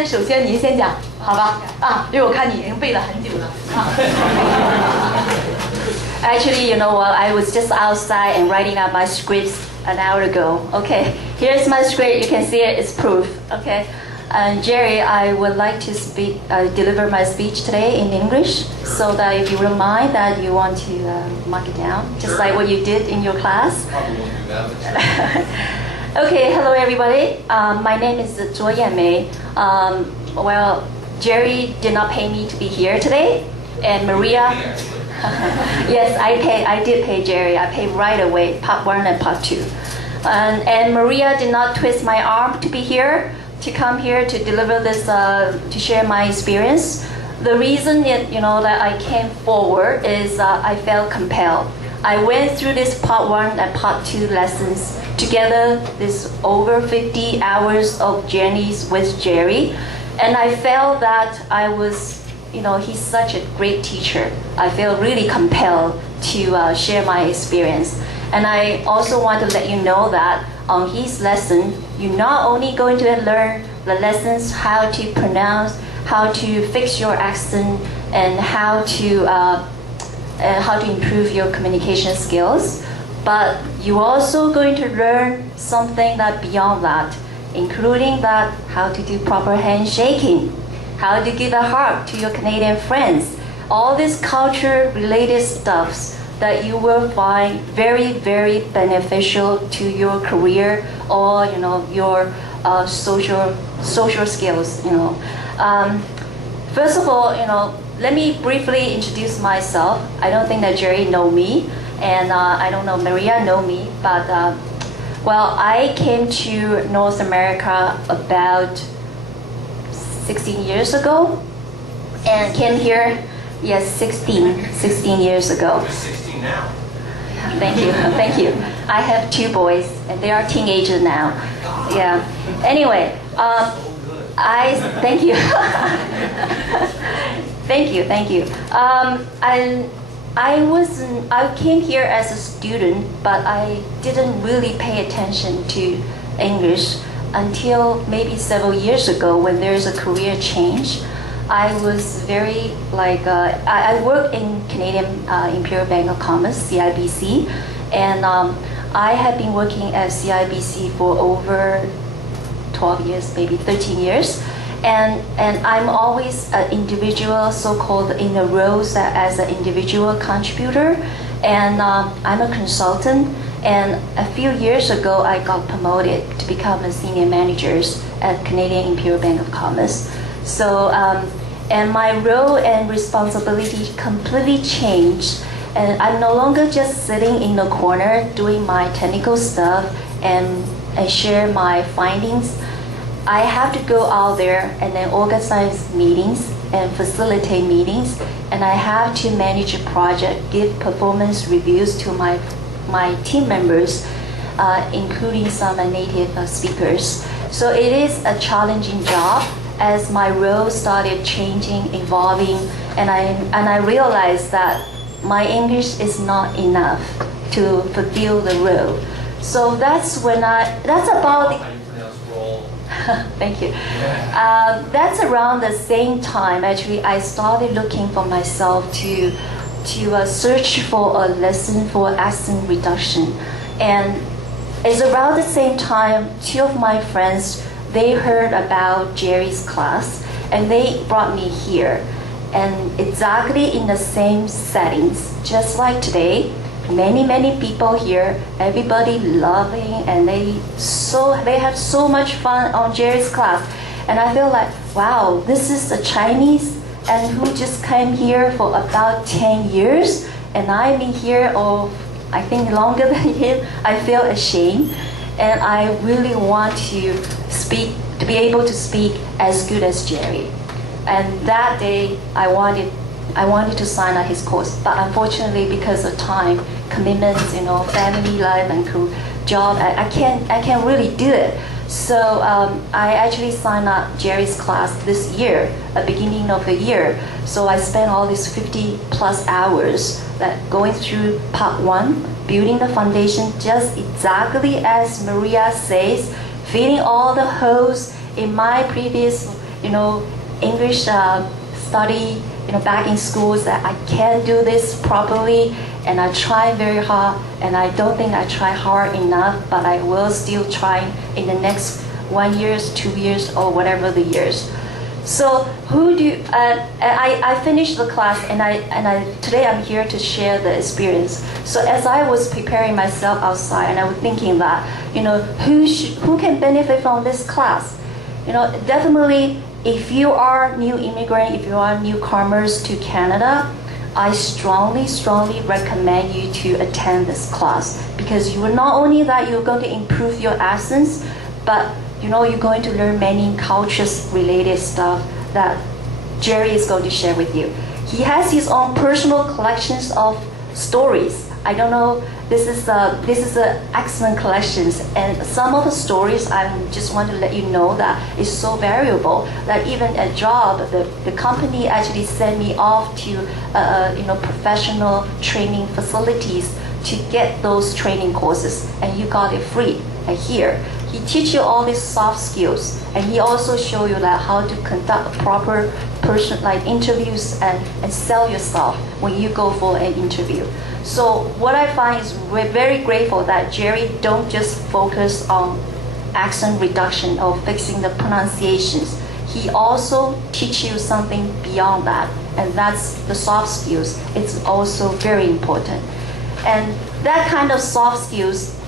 首先您先讲，好吧？因为我看你已经背了很久了。Actually, you know what? I was just outside and writing up my scripts an hour ago. Okay, here's my script. You can see it. It's proof. Okay, and Jerry, I would like to deliver my speech today in English, so that if you don't mind, that you want to mark it down, just like what you did in your class. Probably won't do that, but sure. Okay, hello everybody. My name is Zhuo Yanmei. Well, Jerry did not pay me to be here today, and Maria. Yes, I did pay Jerry. I paid right away, part 1 and part 2. And Maria did not twist my arm to be here, to come here to deliver this, to share my experience. The reason that I came forward is I felt compelled. I went through this part 1 and part 2 lessons together, this over 50 hours of journeys with Jerry, and I felt that I was, he's such a great teacher. I feel really compelled to share my experience. And I also want to let you know that on his lesson, you're not only going to learn the lessons, how to pronounce, how to fix your accent, and how to improve your communication skills, but you're also going to learn something that beyond that, including that how to do proper handshaking, how to give a hug to your Canadian friends, all these culture-related stuffs that you will find very, very beneficial to your career or your social skills. First of all, let me briefly introduce myself. I don't think that Jerry know me, and I don't know Maria know me, but well, I came to North America about 16 years ago, and came here, yes, 16 years ago. You're 16 now. Thank you. I have 2 boys, and they are teenagers now. Yeah. Anyway, thank you. Thank you. And I came here as a student, but I didn't really pay attention to English until maybe several years ago when there's a career change. I was very I work in Canadian Imperial Bank of Commerce, CIBC, and I have been working at CIBC for over 12 years, maybe 13 years. And I'm always an individual, so-called in the roles as an individual contributor, and I'm a consultant. And a few years ago, I got promoted to become a senior manager at Canadian Imperial Bank of Commerce. So, and my role and responsibility completely changed. And I'm no longer just sitting in the corner doing my technical stuff and share my findings. I have to go out there and then organize meetings and facilitate meetings, and I have to manage a project, give performance reviews to my team members, including some native speakers. So it is a challenging job as my role started changing, evolving, and I realized that my English is not enough to fulfill the role. So that's about How do you pronounce roll? Thank you. That's around the same time, actually, I started looking for myself to search for a lesson for accent reduction. And it's around the same time, 2 of my friends, they heard about Jerry's class, and they brought me here. And exactly in the same settings, just like today, many people here, everybody loving, and they have so much fun on Jerry's class. And I feel like, wow, this is a Chinese and who just came here for about 10 years, and I've been here I think longer than him. I feel ashamed, and I really want to be able to speak as good as Jerry. And that day, I wanted to sign up his course, but unfortunately, because of time commitments, family life and job, I can't really do it. So I actually signed up Jerry's class this year, at the beginning of the year. So I spent all these 50 plus hours going through part 1, building the foundation just exactly as Maria says, filling all the holes in my previous English study, back in schools that I can't do this properly, and I try very hard, and I don't think I try hard enough, but I will still try in the next 1 year, 2 years, or whatever the years. So I finished the class, and today I'm here to share the experience. So as I was preparing myself outside, and I was thinking that, who can benefit from this class? Definitely, if you are new immigrant, if you are newcomers to Canada, I strongly recommend you to attend this class, because you are not only that you're going to improve your accents, but you're going to learn many cultures related stuff that Jerry is going to share with you. He has his own personal collections of stories. I don't know, this is a excellent collections, and some of the stories I just want to let you know that is so variable that even a job, the company actually sent me off to professional training facilities to get those training courses, and you got it free. And here he teach you all these soft skills, and he also show you how to conduct a proper interviews and sell yourself when you go for an interview. So what I find is we're very grateful that Jerry don't just focus on accent reduction or fixing the pronunciations. He also teach you something beyond that, and that's the soft skills. It's also very important. And that kind of soft skills,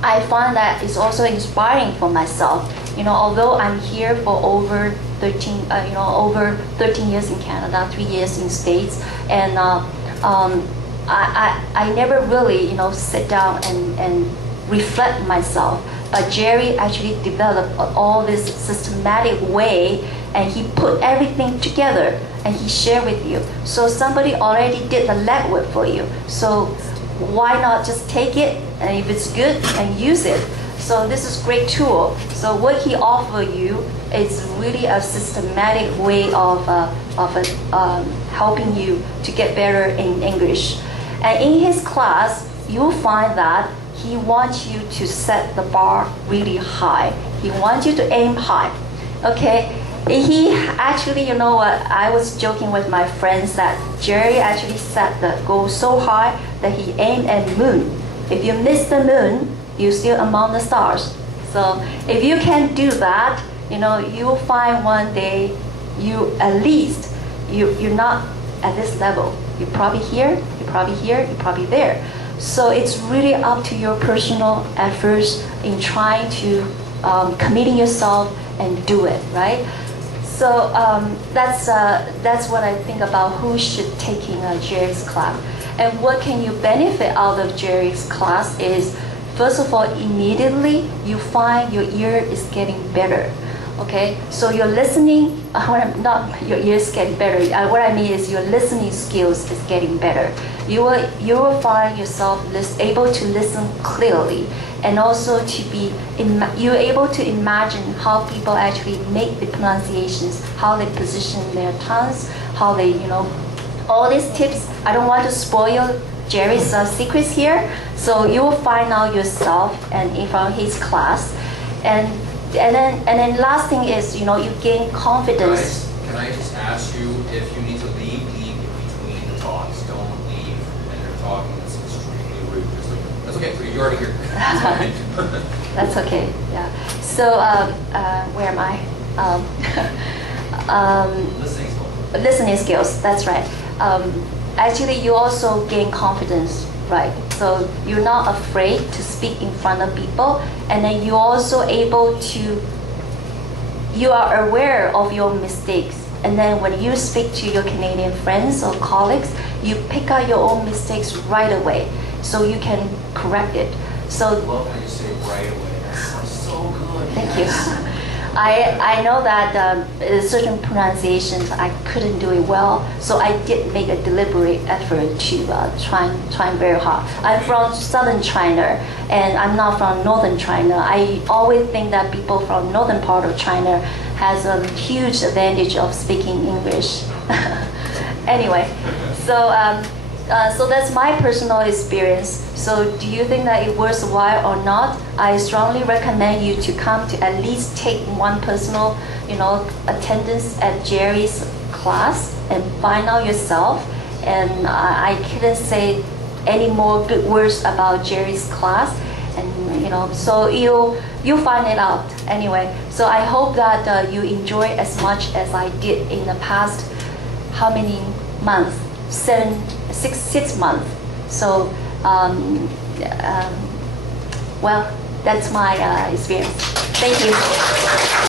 I find that is also inspiring for myself. Although I'm here for over 13 years in Canada, 3 years in States, and I never really, sit down and reflect myself. But Jerry actually developed all this systematic way, and he put everything together and he shared with you. So somebody already did the legwork for you. So why not just take it, and if it's good, and use it? So this is a great tool. So what he offers you is really a systematic way of helping you to get better in English. And in his class, you'll find that he wants you to set the bar really high. He wants you to aim high. Okay? He actually, I was joking with my friends that Jerry actually set the goal so high that he aimed at the moon. If you miss the moon, you're still among the stars. So if you can do that, you'll find one day you're not at this level. You're probably here, you're probably there. So it's really up to your personal efforts in trying to committing yourself and do it, right? So that's what I think about who should taking Jerry's class. And what can you benefit out of Jerry's class is, first of all, immediately you find your ear is getting better. Okay, so your listening, not your ears getting better. What I mean is your listening skills is getting better. You will find yourself able to listen clearly, and also you're able to imagine how people actually make the pronunciations, how they position their tongues, how they, all these tips. I don't want to spoil Jerry's secrets here, so you will find out yourself and from his class, and then last thing is, you gain confidence. Guys, can I just ask you, if you need to leave in between the talks. Don't leave when they're talking. It's extremely rude. Just like, that's okay. You're already here. That's okay. Yeah. So where am I? Listening skills. Listening skills. That's right. Actually, you also gain confidence, right? So you're not afraid to speak in front of people, and then you're also you are aware of your mistakes. And then when you speak to your Canadian friends or colleagues, you pick out your own mistakes right away, so you can correct it. So I love how you say right away. That sounds so good. Thank you. I know that certain pronunciations I couldn't do it well, so I did make a deliberate effort to try very hard. I'm from southern China, and I'm not from northern China. I always think that people from northern part of China has a huge advantage of speaking English. Anyway, so So that's my personal experience. So do you think that it worthwhile or not? I strongly recommend you to come to at least take one personal, attendance at Jerry's class and find out yourself. And I couldn't say any more good words about Jerry's class. And so you find it out anyway. So I hope that you enjoy as much as I did in the past. How many months? 6 months. So well, that's my experience. Thank you.